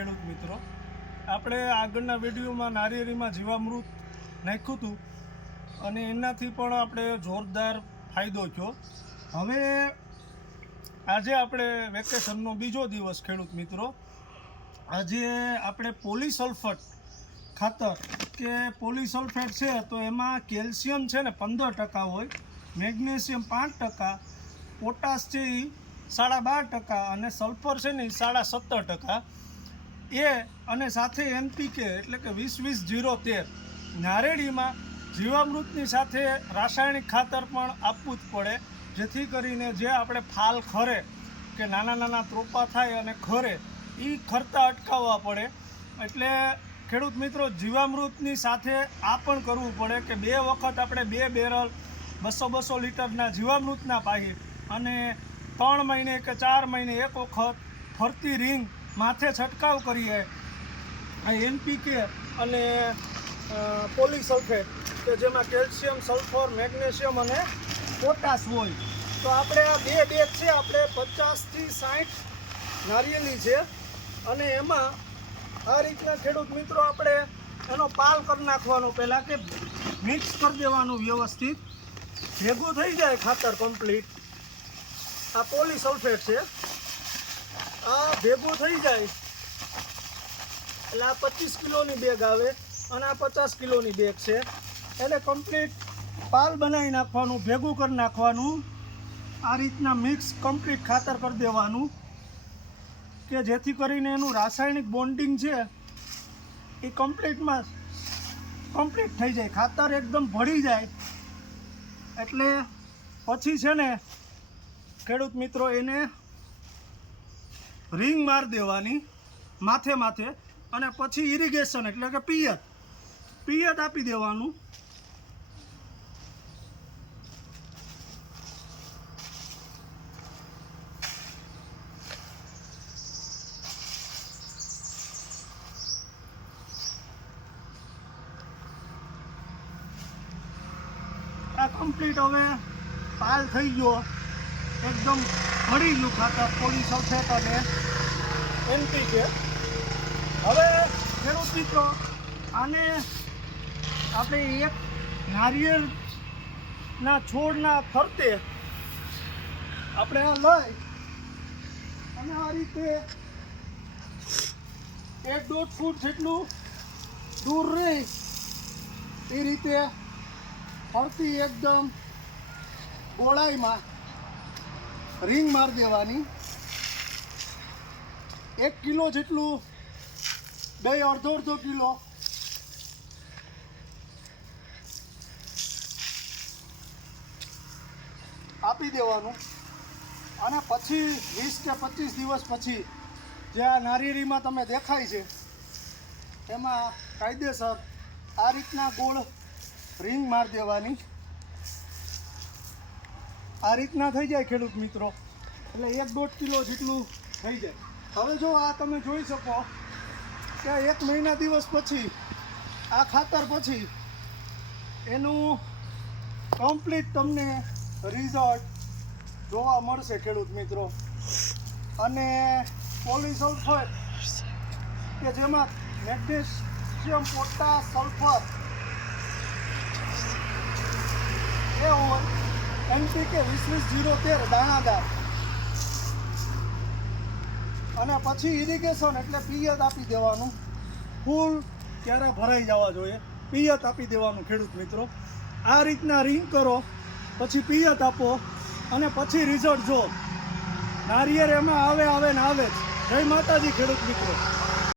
ખેડૂત મિત્રો. આપણે આગળના વિડીયોમાં નારિયેળીમાં જીવામૃત નાખ્યું હતું અને એનાથી પણ આપણે જોરદાર ફાયદો થયો. હવે આજે આપણે વેકેશનનો બીજો દિવસ ખેડૂત મિત્રો. આજે આપણે પોલિસલ્ફેટ ખાતર કે પોલિસલ્ફેટ છે તો એમાં કેલ્શિયમ છે ને પંદર ટકા હોય, મેગ્નેશિયમ પાંચ ટકા, પોટાશ છે એ સાડા બાર ટકા અને સલ્ફર છે ને એ સાડા સત્તર ટકા. એ અને સાથે એનપીકે એટલે કે વીસ વીસ જીરો તેર, નારેડીમાં જીવામૃતની સાથે રાસાયણિક ખાતર પણ આપવું જ પડે, જેથી કરીને જે આપણે ફાલ ખરે, કે નાના નાના ત્રોપા થાય અને ખરે એ ખરતા અટકાવવા પડે. એટલે ખેડૂત મિત્રો, જીવામૃતની સાથે આ પણ કરવું પડે કે બે વખત આપણે બે બેરલ, બસો બસો લીટરના જીવામૃતના પાહી અને ત્રણ મહિને કે ચાર મહિને એક વખત ફરતી રિંગ માથે છંટકાવ કરીએ. આ એનપીકે અને પોલિસલ્ફેટ કે જેમાં કેલ્શિયમ સલ્ફર મેગ્નેશિયમ અને પોટાશ હોય. તો આપણે આ બે બેગ છે, આપણે પચાસથી સાઠ નારિયેલી છે. અને એમાં આ રીતના ખેડૂત મિત્રો આપણે એનો પાલ કરી નાખવાનો પહેલાં કે મિક્સ કરી દેવાનું વ્યવસ્થિત. ભેગું થઈ જાય ખાતર કમ્પ્લીટ આ પોલિસલ્ફેટ છે. ભેગું થઈ જાય. એટલે આ પચીસ કિલોની બેગ આવે અને આ પચાસ કિલોની બેગ છે. એટલે કમ્પ્લીટ પાલ બનાવી નાખવાનું, ભેગું કરી નાખવાનું. આ રીતના મિક્સ કમ્પ્લીટ ખાતર કરી દેવાનું. કે જેથી કરીને એનું રાસાયણિક બોન્ડિંગ છે એ કમ્પ્લીટમાં કમ્પ્લીટ થઈ જાય. ખાતર એકદમ ભળી જાય. એટલે પછી છે ને ખેડૂત મિત્રો, એને રિંગ માર દેવાની માથે માથે અને પછી ઇરિગેશન એટલે કે પિયત. પિયત આપી દેવાનું. આ કમ્પ્લીટ હવે પાલ થઈ ગયો. એકદમ ભળી ગયું ખાતર પોલી સલ્ફેટ અને છે. હવે ખેડૂત મિત્રો આને આપણે એક નારિયેળના છોડના ફરતે આપણે આ લઈ અને આ રીતે એક દોઢ ફૂટ જેટલું દૂર રહી એ રીતે ફરતી એકદમ ગોળાઈમાં રિંગ મારી દેવાની. એક કિલો જેટલું, બે અડધો અડધો કિલો. આપી દેવાનું. અને પછી વીસ કે પચીસ દિવસ પછી જે આ નારિયેળીમાં તમે દેખાય છે, એમાં કાયદેસર આ રીતના ગોળ રિંગ મારી દેવાની. આ રીતના થઈ જાય ખેડૂત મિત્રો. એટલે એક દોઢ કિલો જેટલું થઈ જાય. હવે જો આ તમે જોઈ શકો કે એક મહિના દિવસ પછી, આ ખાતર પછી એનું કમ્પ્લીટ તમને રિઝલ્ટ જોવા મળશે ખેડૂત મિત્રો. અને પોલીસલ્ફેટ કે જેમાં મેગ્નેશિયમ પોટાશ સલ્ફર એ હોય એનપીકે વીસ વીસ જીરો તેર દાણાદાર. અને પછી ઇરિગેશન એટલે પિયત આપી દેવાનું. ફૂલ ક્યારે ભરાઈ જવા જોઈએ? પિયત આપી દેવાનું ખેડૂત મિત્રો. આ રીતના રિંગ કરો, પછી પિયત આપો, અને પછી રિઝલ્ટ જો નારિયેર એમાં આવે આવે ને આવે જ. જય માતાજી ખેડૂત મિત્રો.